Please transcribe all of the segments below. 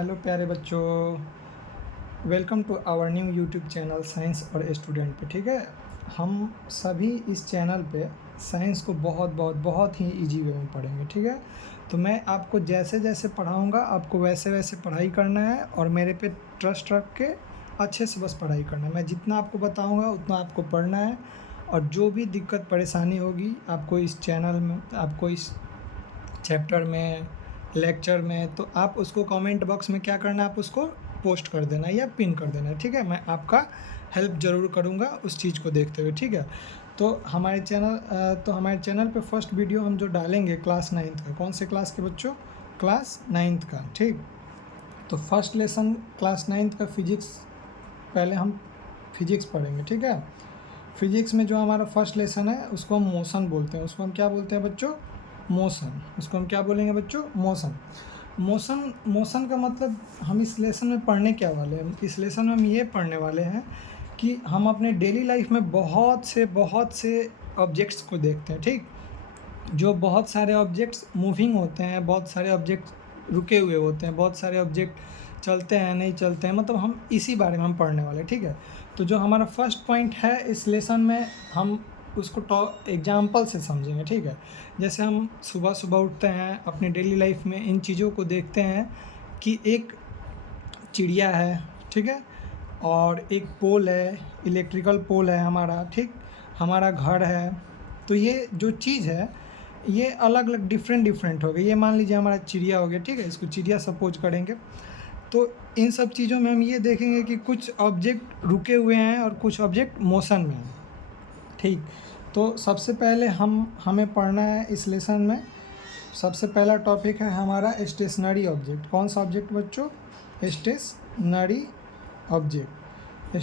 Hello प्यारे बच्चों, welcome to our new YouTube channel science और स्टूडेंट पे। ठीक है, हम सभी इस चैनल पे साइंस को बहुत ही इजी वे में पढ़ेंगे। ठीक है, तो मैं आपको जैसे जैसे पढ़ाऊँगा आपको वैसे वैसे पढ़ाई करना है और मेरे पे ट्रस्ट रख के अच्छे से बस पढ़ाई करना है। मैं जितना आपको बताऊँगा उतना आपको पढ़ना है और जो भी दिक्कत परेशानी होगी आपको इस चैनल में, आपको इस चैप्टर में, लेक्चर में, तो आप उसको कमेंट बॉक्स में क्या करना है, आप उसको पोस्ट कर देना या पिन कर देना। ठीक है, मैं आपका हेल्प ज़रूर करूँगा उस चीज़ को देखते हुए। ठीक है, तो हमारे चैनल पे फर्स्ट वीडियो हम जो डालेंगे क्लास 9th का। कौन से क्लास के बच्चों? क्लास 9th का। ठीक, तो फर्स्ट लेसन क्लास 9th का फिजिक्स, पहले हम फिजिक्स पढ़ेंगे। ठीक है, फिजिक्स में जो हमारा फर्स्ट लेसन है उसको हम मोशन बोलते हैं। उसको हम क्या बोलते हैं बच्चों? मोशन। उसको हम क्या बोलेंगे बच्चों? मोशन। मोशन का मतलब हम इस लेसन में पढ़ने क्या वाले हैं? इस लेसन में हम ये पढ़ने वाले हैं कि हम अपने डेली लाइफ में बहुत से ऑब्जेक्ट्स को देखते हैं। ठीक, जो बहुत सारे ऑब्जेक्ट्स मूविंग होते हैं, बहुत सारे ऑब्जेक्ट रुके हुए होते हैं, बहुत सारे ऑब्जेक्ट चलते हैं, नहीं चलते हैं, मतलब हम इसी बारे में हम पढ़ने वाले हैं। ठीक है, तो जो हमारा फर्स्ट पॉइंट है इस लेसन में, हम उसको एग्जाम्पल से समझेंगे। ठीक है, जैसे हम सुबह सुबह उठते हैं, अपनी डेली लाइफ में इन चीज़ों को देखते हैं कि एक चिड़िया है, ठीक है, और एक पोल है, इलेक्ट्रिकल पोल है हमारा, ठीक, हमारा घर है। तो ये जो चीज़ है ये अलग अलग डिफरेंट हो गई। ये मान लीजिए हमारा चिड़िया हो गया। ठीक है, इसको चिड़िया सपोज करेंगे। तो इन सब चीज़ों में हम ये देखेंगे कि कुछ ऑब्जेक्ट रुके हुए हैं और कुछ ऑब्जेक्ट मोशन में हैं। ठीक, तो सबसे पहले हमें पढ़ना है इस लेसन में, सबसे पहला टॉपिक है हमारा स्टेशनरी ऑब्जेक्ट। कौन सा ऑब्जेक्ट बच्चों? Stationery object.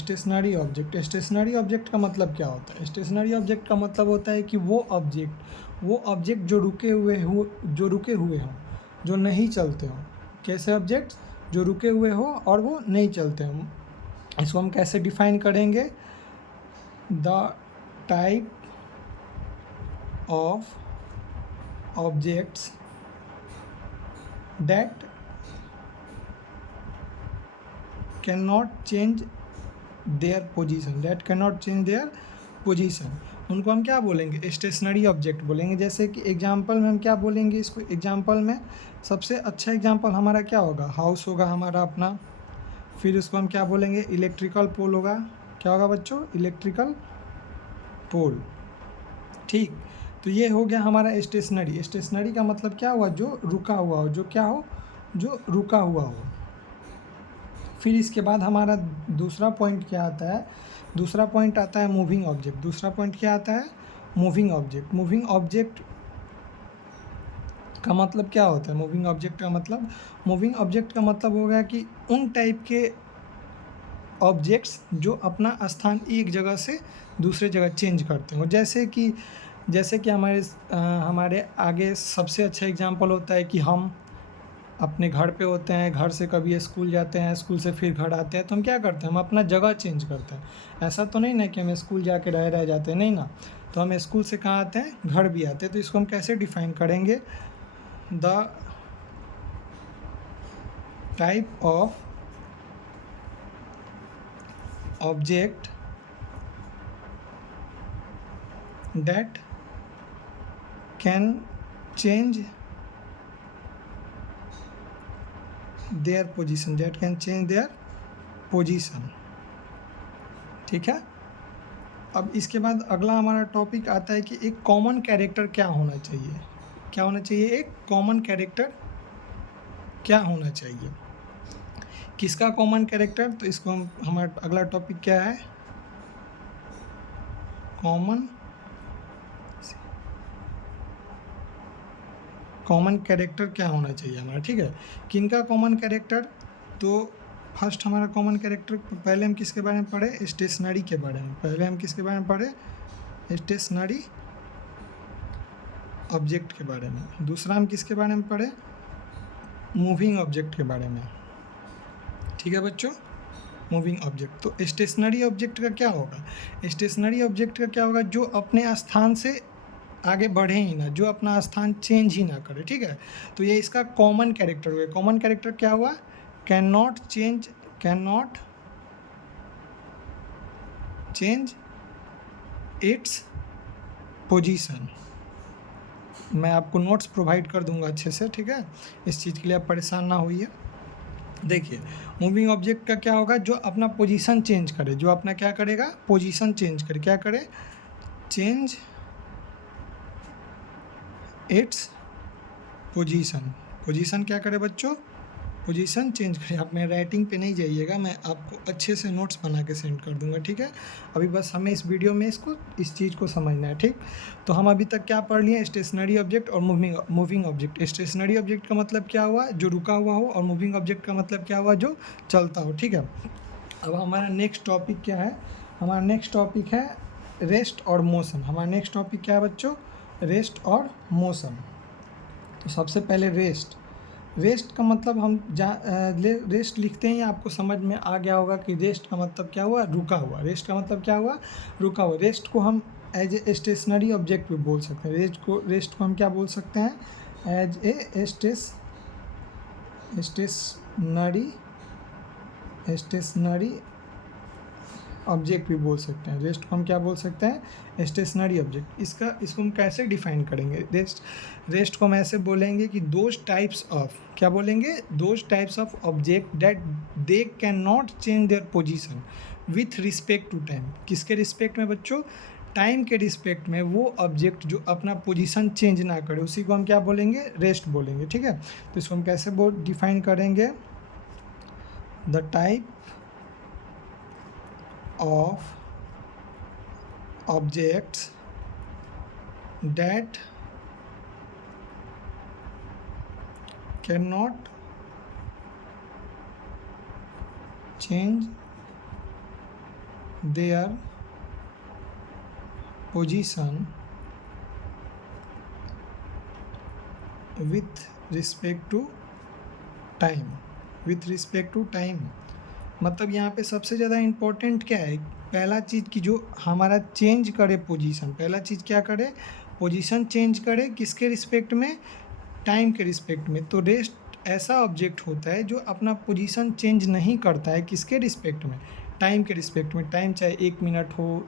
स्टेशनरी ऑब्जेक्ट का मतलब क्या होता है? स्टेशनरी ऑब्जेक्ट का मतलब होता है कि वो ऑब्जेक्ट जो रुके हुए हों, जो नहीं चलते हों। कैसे ऑब्जेक्ट्स? जो रुके हुए हो और वो नहीं चलते हों। इसको हम कैसे डिफाइन करेंगे? The type of objects that cannot change their position, उनको हम क्या बोलेंगे? स्टेशनरी ऑब्जेक्ट बोलेंगे। जैसे कि एग्जांपल में हम क्या बोलेंगे इसको? एग्जांपल में सबसे अच्छा एग्जांपल हमारा क्या होगा? हाउस होगा हमारा अपना। फिर उसको हम क्या बोलेंगे? इलेक्ट्रिकल पोल होगा। क्या होगा बच्चों? Electrical pole. ठीक, तो ये हो गया हमारा स्टेशनरी। स्टेशनरी का मतलब क्या हुआ? जो रुका हुआ हो, जो क्या हो? जो रुका हुआ हो। फिर इसके बाद हमारा दूसरा पॉइंट क्या आता है? दूसरा पॉइंट आता है मूविंग ऑब्जेक्ट। दूसरा पॉइंट क्या आता है? Moving object. मूविंग ऑब्जेक्ट का मतलब क्या होता है? मूविंग ऑब्जेक्ट का मतलब होगा कि उन टाइप के ऑब्जेक्ट्स जो अपना स्थान एक जगह से दूसरे जगह चेंज करते हो। जैसे कि हमारे आगे सबसे अच्छा एग्जांपल होता है कि हम अपने घर पे होते हैं, घर से कभी स्कूल जाते हैं, स्कूल से फिर घर आते हैं, तो हम क्या करते हैं? हम अपना जगह चेंज करते हैं। ऐसा तो नहीं ना कि हम स्कूल जाके रह जाते हैं, नहीं ना। तो हम स्कूल से कहाँ आते हैं? घर भी आते हैं। तो इसको हम कैसे डिफाइन करेंगे? The type of object that can change their position. ठीक है, अब इसके बाद अगला हमारा टॉपिक आता है कि एक कॉमन कैरेक्टर क्या होना चाहिए? क्या होना चाहिए? एक कॉमन कैरेक्टर क्या होना चाहिए? किसका कॉमन कैरेक्टर? तो इसको हमारा अगला टॉपिक क्या है? कॉमन कैरेक्टर क्या होना चाहिए हमारा? ठीक है, किनका कॉमन कैरेक्टर? तो फर्स्ट हमारा कॉमन कैरेक्टर, पहले हम किसके बारे में पढ़े? स्टेशनरी के बारे में। पहले हम किसके बारे में पढ़े? स्टेशनरी ऑब्जेक्ट के बारे में। दूसरा हम किसके बारे में पढ़े? मूविंग ऑब्जेक्ट के बारे में। ठीक है बच्चों, मूविंग ऑब्जेक्ट। तो स्टेशनरी ऑब्जेक्ट का क्या होगा? स्टेशनरी ऑब्जेक्ट का क्या होगा? जो अपने स्थान से आगे बढ़े ही ना, जो अपना स्थान चेंज ही ना करे। ठीक है, तो ये इसका कॉमन कैरेक्टर हुआ। कॉमन कैरेक्टर क्या हुआ? cannot change its position. मैं आपको नोट्स प्रोवाइड कर दूंगा अच्छे से, ठीक है, इस चीज़ के लिए आप परेशान ना होइए। देखिए मूविंग ऑब्जेक्ट का क्या होगा, जो अपना पोजीशन चेंज करे, जो अपना क्या करेगा, पोजीशन चेंज करे, क्या करे, चेंज इट्स पोजीशन। पोजीशन क्या करे बच्चों, पोजीशन चेंज करे। आप मेरे राइटिंग पे नहीं जाइएगा, मैं आपको अच्छे से नोट्स बना के सेंड कर दूंगा, ठीक है। अभी बस हमें इस वीडियो में इस चीज़ को समझना है, ठीक। तो हम अभी तक क्या पढ़ लिए, स्टेशनरी ऑब्जेक्ट और मूविंग ऑब्जेक्ट। स्टेशनरी ऑब्जेक्ट का मतलब क्या हुआ, जो रुका हुआ हो, और मूविंग ऑब्जेक्ट का मतलब क्या हुआ, जो चलता हो, ठीक है। अब हमारा नेक्स्ट टॉपिक क्या है, हमारा नेक्स्ट टॉपिक है रेस्ट और मोशन। हमारा नेक्स्ट टॉपिक क्या है बच्चों, रेस्ट और मोशन। तो सबसे पहले रेस्ट का मतलब हम रेस्ट लिखते हैं, आपको समझ में आ गया होगा कि रेस्ट का मतलब क्या हुआ, रुका हुआ। रेस्ट का मतलब क्या हुआ, रुका हुआ। रेस्ट को हम एज ए स्टेशनरी ऑब्जेक्ट भी बोल सकते हैं। रेस्ट को हम क्या बोल सकते हैं, एज ए स्टेशनरी ऑब्जेक्ट भी बोल सकते हैं। रेस्ट को हम क्या बोल सकते हैं, स्टेशनरी ऑब्जेक्ट। इसको हम कैसे डिफाइन करेंगे, रेस्ट को हम ऐसे बोलेंगे कि दोज टाइप्स ऑफ, क्या बोलेंगे, those types of object that they can not change their position with respect to time. किसके रिस्पेक्ट में बच्चों, टाइम के रिस्पेक्ट में वो ऑब्जेक्ट जो अपना पोजीशन चेंज ना करे, उसी को हम क्या बोलेंगे, रेस्ट बोलेंगे, ठीक है। तो इसको हम कैसे डिफाइन करेंगे, the type of objects that cannot change their position with respect to time। मतलब यहाँ पे सबसे ज़्यादा इम्पोर्टेंट क्या है, पहला चीज़ कि जो हमारा चेंज करे पोजीशन, पहला चीज़ क्या करे, पोजीशन चेंज करे, किसके रिस्पेक्ट में, टाइम के रिस्पेक्ट में। तो रेस्ट ऐसा ऑब्जेक्ट होता है जो अपना पोजीशन चेंज नहीं करता है, किसके रिस्पेक्ट में, टाइम के रिस्पेक्ट में। टाइम चाहे 1 मिनट हो,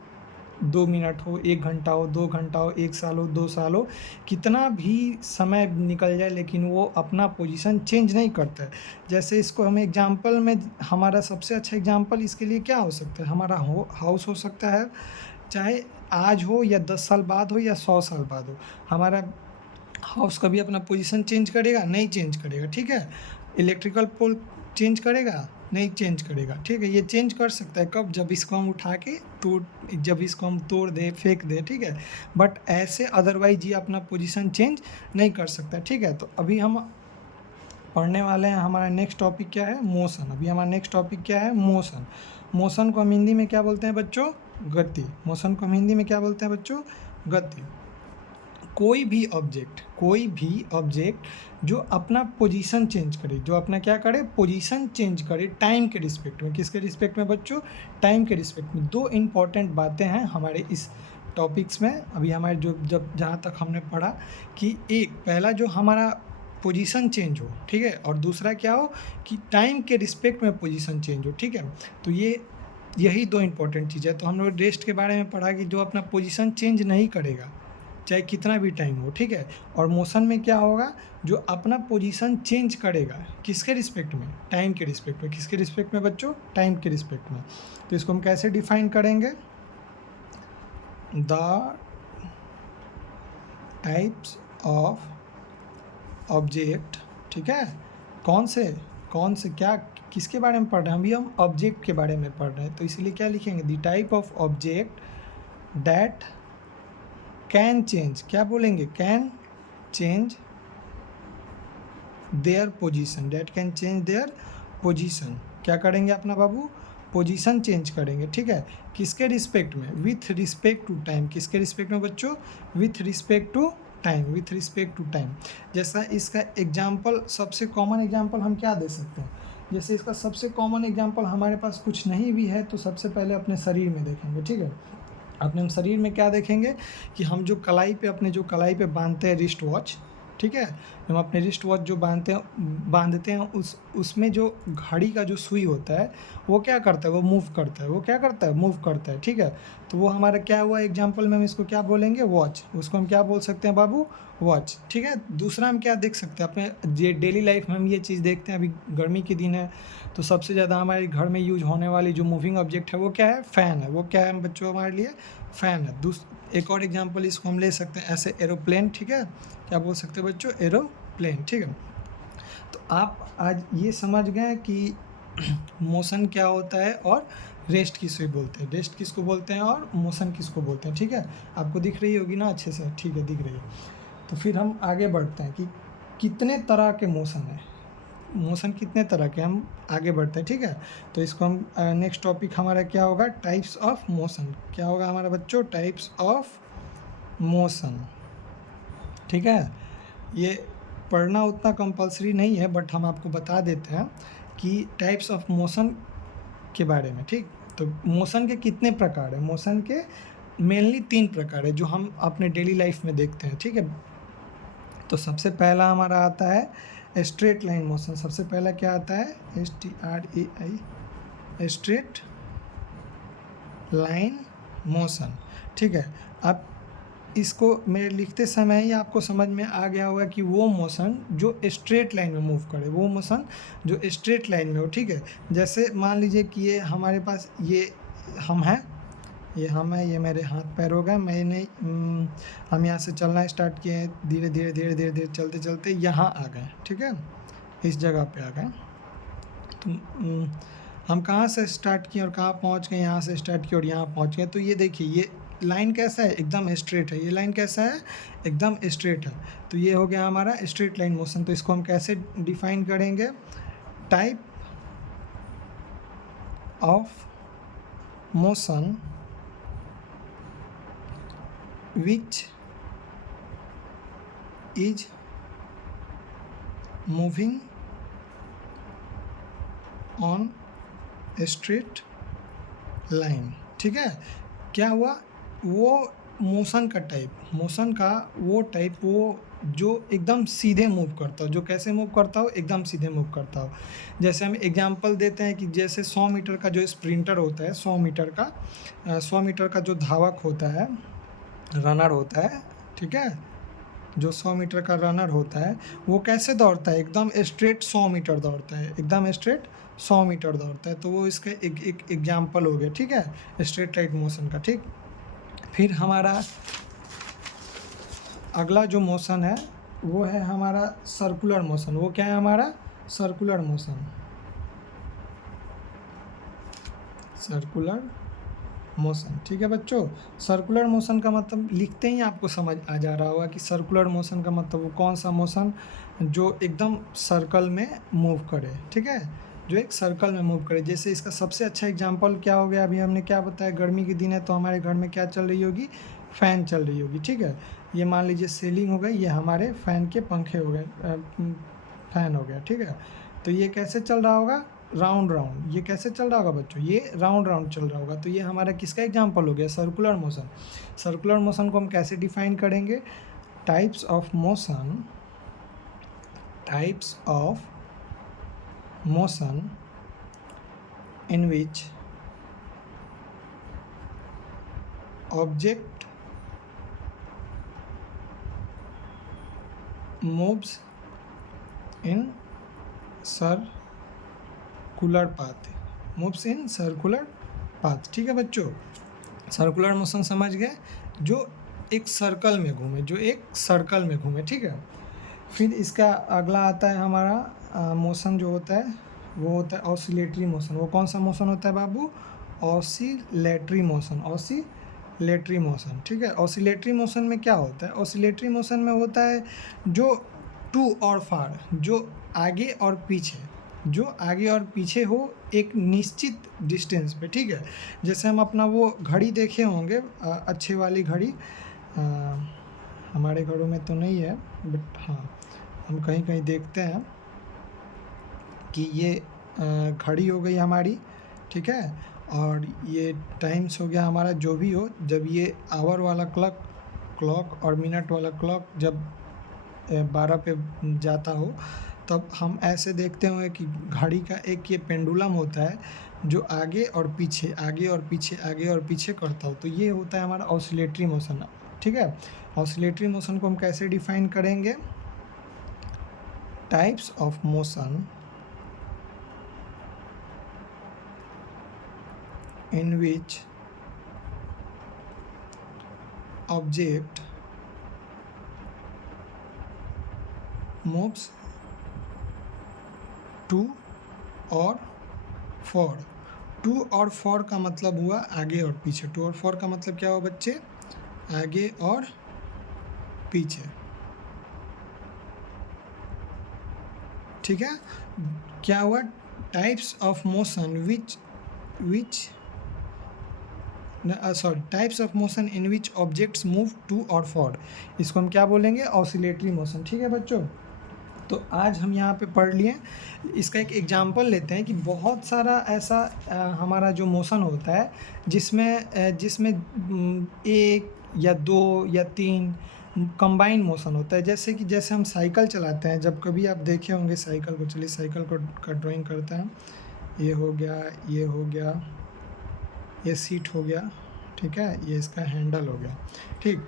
2 मिनट हो, 1 घंटा हो, 2 घंटा हो, 1 साल हो, 2 साल हो, कितना भी समय निकल जाए, लेकिन वो अपना पोजीशन चेंज नहीं करता है। जैसे इसको हम एग्जांपल में, हमारा सबसे अच्छा एग्जांपल इसके लिए क्या हो सकता है, हमारा हाउस हो सकता है, चाहे आज हो या 10 साल बाद हो या 100 साल बाद हो। हमारा हाउस कभी अपना पोजीशन चेंज करेगा, नहीं चेंज करेगा, ठीक है। इलेक्ट्रिकल पोल चेंज करेगा, नहीं चेंज करेगा, ठीक है। ये चेंज कर सकता है कब, जब इसको हम उठा के जब इसको हम तोड़ दे, फेंक दे, ठीक है। बट ऐसे अदरवाइज ये अपना पोजीशन चेंज नहीं कर सकता, ठीक है। तो अभी हम पढ़ने वाले हैं, हमारा नेक्स्ट टॉपिक क्या है, मोशन। अभी हमारा नेक्स्ट टॉपिक क्या है, मोशन। मोशन को हम हिंदी में क्या बोलते हैं बच्चों, गति। मोशन को हम हिंदी में क्या बोलते हैं बच्चों, गति। कोई भी ऑब्जेक्ट जो अपना पोजीशन चेंज करे, जो अपना क्या करे, पोजीशन चेंज करे टाइम के रिस्पेक्ट में। किसके रिस्पेक्ट में बच्चों, टाइम के रिस्पेक्ट में। 2 इम्पॉर्टेंट बातें हैं हमारे इस टॉपिक्स में। अभी हमारे जहाँ तक हमने पढ़ा कि एक पहला जो हमारा पोजीशन चेंज हो, ठीक है, और दूसरा क्या हो कि टाइम के रिस्पेक्ट में पोजीशन चेंज हो, ठीक है। तो यही 2 इम्पॉर्टेंट चीज़ है। तो हम लोग रेस्ट के बारे में पढ़ा कि जो अपना पोजीशन चेंज नहीं करेगा चाहे कितना भी टाइम हो, ठीक है। और मोशन में क्या होगा, जो अपना पोजीशन चेंज करेगा, किसके रिस्पेक्ट में, टाइम के रिस्पेक्ट में। किसके रिस्पेक्ट में बच्चों, टाइम के रिस्पेक्ट में। तो इसको हम कैसे डिफाइन करेंगे, द टाइप्स ऑफ ऑब्जेक्ट, ठीक है। कौन से क्या, किसके बारे में पढ़ रहे हैं, अभी हम ऑब्जेक्ट के बारे में पढ़ रहे हैं। तो इसलिए क्या लिखेंगे, the type of object that can change, क्या बोलेंगे, can change their position, that can change their position. क्या करेंगे अपना बाबू, पोजीशन चेंज करेंगे, ठीक है। किसके रिस्पेक्ट में, विथ रिस्पेक्ट टू टाइम। किसके रिस्पेक्ट में बच्चों, with respect to time, with respect to time. जैसा इसका एग्जाम्पल, सबसे कॉमन एग्जाम्पल हम क्या दे सकते हैं, जैसे इसका सबसे कॉमन एग्जाम्पल हमारे पास कुछ नहीं भी है तो सबसे पहले अपने शरीर में देखेंगे, ठीक है। अपने हम शरीर में क्या देखेंगे कि हम जो कलाई पे बांधते हैं रिस्ट वॉच, ठीक है, हम अपने रिस्ट वॉच जो बांधते हैं उसमें जो घड़ी का जो सुई होता है वो क्या करता है, वो मूव करता है, वो क्या करता है, मूव करता है, ठीक है। तो वो हमारा क्या हुआ एग्जाम्पल में, हम इसको क्या बोलेंगे, वॉच, उसको हम क्या बोल सकते हैं बाबू, वॉच, ठीक है। दूसरा हम क्या देख सकते हैं अपने ये डेली लाइफ में, हम ये चीज़ देखते हैं, अभी गर्मी के दिन है तो सबसे ज़्यादा हमारे घर में यूज होने वाली जो मूविंग ऑब्जेक्ट है वो क्या है, फ़ैन है। वो क्या है बच्चों हमारे लिए, फ़ैन है। एक और एग्जांपल इसको हम ले सकते हैं ऐसे, एरोप्लेन, ठीक है, क्या बोल सकते हैं बच्चों, एरोप्लेन, ठीक है। तो आप आज ये समझ गए कि मोशन क्या होता है और रेस्ट किसको बोलते हैं, रेस्ट किसको बोलते हैं और मोशन किसको बोलते हैं, ठीक है। आपको दिख रही होगी ना अच्छे से, ठीक है, दिख रही है। तो फिर हम आगे बढ़ते हैं कि कितने तरह के मोशन है, मोशन कितने तरह के, हम आगे बढ़ते हैं, ठीक है। तो इसको हम नेक्स्ट टॉपिक हमारा क्या होगा, टाइप्स ऑफ मोशन, क्या होगा हमारा बच्चों, टाइप्स ऑफ मोशन, ठीक है। ये पढ़ना उतना कंपलसरी नहीं है, बट हम आपको बता देते हैं कि टाइप्स ऑफ मोशन के बारे में, ठीक। तो मोशन के कितने प्रकार हैं, मोशन के मेनली 3 प्रकार है जो हम अपने डेली लाइफ में देखते हैं, ठीक है। तो सबसे पहला हमारा आता है स्ट्रेट लाइन मोशन। सबसे पहला क्या आता है, STRAI, स्ट्रेट लाइन मोशन, ठीक है। अब इसको मेरे लिखते समय ही आपको समझ में आ गया होगा कि वो मोशन जो स्ट्रेट लाइन में मूव करे, वो मोशन जो स्ट्रेट लाइन में हो, ठीक है। जैसे मान लीजिए कि ये हमारे पास ये हम हैं, ये हम है, ये मेरे हाथ पैर हो गए, हम यहाँ से चलना स्टार्ट किए, धीरे धीरे धीरे धीरे धीरे चलते चलते यहाँ आ गए, ठीक है, इस जगह पे आ गए। तो हम कहाँ से स्टार्ट किए और कहाँ पहुँच गए, यहाँ से स्टार्ट किए और यहाँ पहुँच गए। तो ये देखिए, ये लाइन कैसा है, एकदम स्ट्रेट है, ये लाइन कैसा है, एकदम स्ट्रेट है। तो ये हो गया हमारा स्ट्रेट लाइन मोशन। तो इसको हम कैसे डिफाइन करेंगे, type of motion which is moving on straight line, ठीक है। क्या हुआ, वो मोशन का टाइप, मोशन का वो टाइप, वो जो एकदम सीधे मूव करता हो, जो कैसे मूव करता हो, एकदम सीधे मूव करता हो। जैसे हम एग्जांपल देते हैं कि जैसे 100 मीटर का जो स्प्रिंटर होता है, 100 मीटर का जो धावक होता है, रनर होता है, ठीक है, जो 100 मीटर का रनर होता है वो कैसे दौड़ता है, एकदम स्ट्रेट 100 मीटर दौड़ता है, एकदम स्ट्रेट 100 मीटर दौड़ता है। तो वो इसका एक एग्जाम्पल हो गया, ठीक है, स्ट्रेट लाइन मोशन का, ठीक। फिर हमारा अगला जो मोशन है वो है हमारा सर्कुलर मोशन। वो क्या है हमारा, सर्कुलर मोशन, सर्कुलर मोशन, ठीक है बच्चों। सर्कुलर मोशन का मतलब लिखते ही आपको समझ आ जा रहा होगा कि सर्कुलर मोशन का मतलब वो कौन सा मोशन जो एकदम सर्कल में मूव करे, ठीक है, जो एक सर्कल में मूव करे। जैसे इसका सबसे अच्छा एग्जांपल क्या हो गया, अभी हमने क्या बताया, गर्मी के दिन है तो हमारे घर में क्या चल रही होगी, फ़ैन चल रही होगी, ठीक है। ये मान लीजिए सीलिंग हो गई, ये हमारे फ़ैन के पंखे हो गए, फ़ैन हो गया, ठीक है। तो ये कैसे चल रहा होगा, राउंड राउंड। ये कैसे चल रहा होगा बच्चों, ये राउंड राउंड चल रहा होगा। तो ये हमारा किसका एग्जांपल हो गया, सर्कुलर मोशन। सर्कुलर मोशन को हम कैसे डिफाइन करेंगे, types of motion, types of motion in which object moves in circular path, moves in circular path, ठीक है बच्चों। सर्कुलर मोशन समझ गए, जो एक सर्कल में घूमे, जो एक सर्कल में घूमे, ठीक है। फिर इसका अगला आता है हमारा मोशन जो होता है वो होता है ऑसिलेटरी मोशन। वो कौन सा मोशन होता है बाबू, ऑसिलेटरी मोशन, ऑसिलेटरी मोशन, ठीक है। ऑसिलेटरी मोशन में क्या होता है, ऑसिलेटरी मोशन में होता है जो टू और फार, जो आगे और पीछे, जो आगे और पीछे हो एक निश्चित डिस्टेंस पे, ठीक है। जैसे हम अपना वो घड़ी देखे होंगे, अच्छे वाली घड़ी, हमारे घरों में तो नहीं है बट हाँ हम कहीं कहीं देखते हैं कि ये घड़ी हो गई हमारी, ठीक है, और ये टाइम्स हो गया हमारा, जो भी हो, जब ये आवर वाला क्लॉक और मिनट वाला क्लॉक जब 12 पे जाता हो, तब हम ऐसे देखते होंगे कि घड़ी का एक ये पेंडुलम होता है जो आगे और पीछे, आगे और पीछे, आगे और पीछे करता हो, तो ये होता है हमारा ऑसिलेटरी मोशन। ठीक है, ऑसिलेटरी मोशन को हम कैसे डिफाइन करेंगे? Types of motion in which object moves to or for। To और फॉर का मतलब हुआ आगे और पीछे। टू और फॉर का मतलब क्या हुआ बच्चे? आगे और पीछे। ठीक है, क्या हुआ? Types of motion which types of motion in which objects move to और फॉर, इसको हम क्या बोलेंगे? Oscillatory motion. ठीक है बच्चों, तो आज हम यहाँ पे पढ़ लिए। इसका एक एग्जांपल लेते हैं कि बहुत सारा ऐसा हमारा जो मोशन होता है जिसमें एक या दो या तीन कंबाइन मोशन होता है। जैसे हम साइकिल चलाते हैं, जब कभी आप देखे होंगे साइकिल को, चलिए साइकिल को का ड्राइंग करते हैं। ये हो गया, ये हो गया, ये सीट हो गया, ठीक है, ये इसका हैंडल हो गया। ठीक,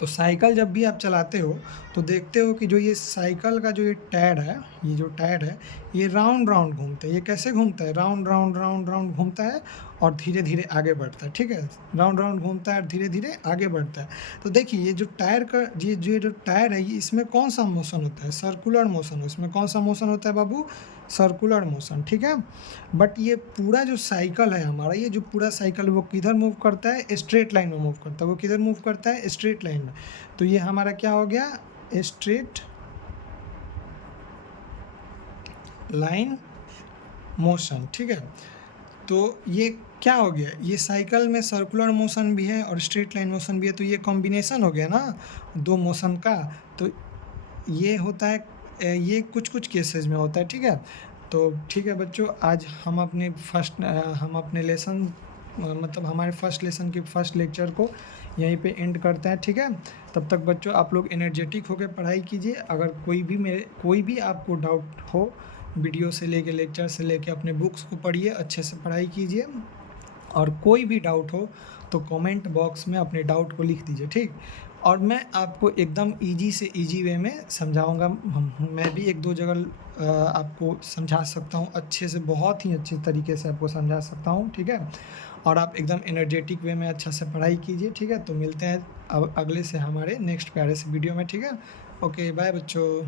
तो साइकिल जब भी आप चलाते हो तो देखते हो कि जो ये साइकिल का जो ये टायर है, ये जो टायर है, ये राउंड राउंड घूमता है। ये कैसे घूमता है? राउंड राउंड राउंड राउंड घूमता है और धीरे धीरे आगे बढ़ता है। ठीक है, राउंड राउंड घूमता है और धीरे धीरे आगे बढ़ता है। तो देखिए ये जो टायर का ये जो टायर है, ये इसमें कौन सा मोशन होता है? Circular motion. इसमें कौन सा मोशन होता है बाबू? Circular motion. ठीक है, बट ये पूरा जो साइकिल है हमारा, ये जो पूरा साइकिल वो किधर मूव करता है? स्ट्रेट लाइन में मूव करता है। वो किधर मूव करता है? स्ट्रेट लाइन में। तो ये हमारा क्या हो गया? Straight line motion. ठीक है, तो ये क्या हो गया? ये साइकिल में सर्कुलर मोशन भी है और स्ट्रेट लाइन मोशन भी है, तो ये कॉम्बिनेशन हो गया ना दो मोशन का। तो ये होता है, ये कुछ कुछ केसेस में होता है। ठीक है, तो ठीक है बच्चों, आज हम अपने लेसन मतलब हमारे फर्स्ट लेसन के फर्स्ट लेक्चर को यहीं पे एंड करते हैं। ठीक है, तब तक बच्चों आप लोग एनर्जेटिक होकर पढ़ाई कीजिए। अगर कोई भी आपको डाउट हो, वीडियो से लेके लेक्चर से लेके अपने बुक्स को पढ़िए, अच्छे से पढ़ाई कीजिए। और कोई भी डाउट हो तो कमेंट बॉक्स में अपने डाउट को लिख दीजिए। ठीक, और मैं आपको एकदम इजी से इजी वे में समझाऊंगा। मैं भी एक दो जगह आपको समझा सकता हूँ अच्छे से, बहुत ही अच्छे तरीके से आपको समझा सकता हूँ। ठीक है, और आप एकदम एनर्जेटिक वे में अच्छा से पढ़ाई कीजिए। ठीक है, तो मिलते हैं अब अगले से हमारे नेक्स्ट प्यारे से वीडियो में। ठीक है, ओके बाय बच्चों।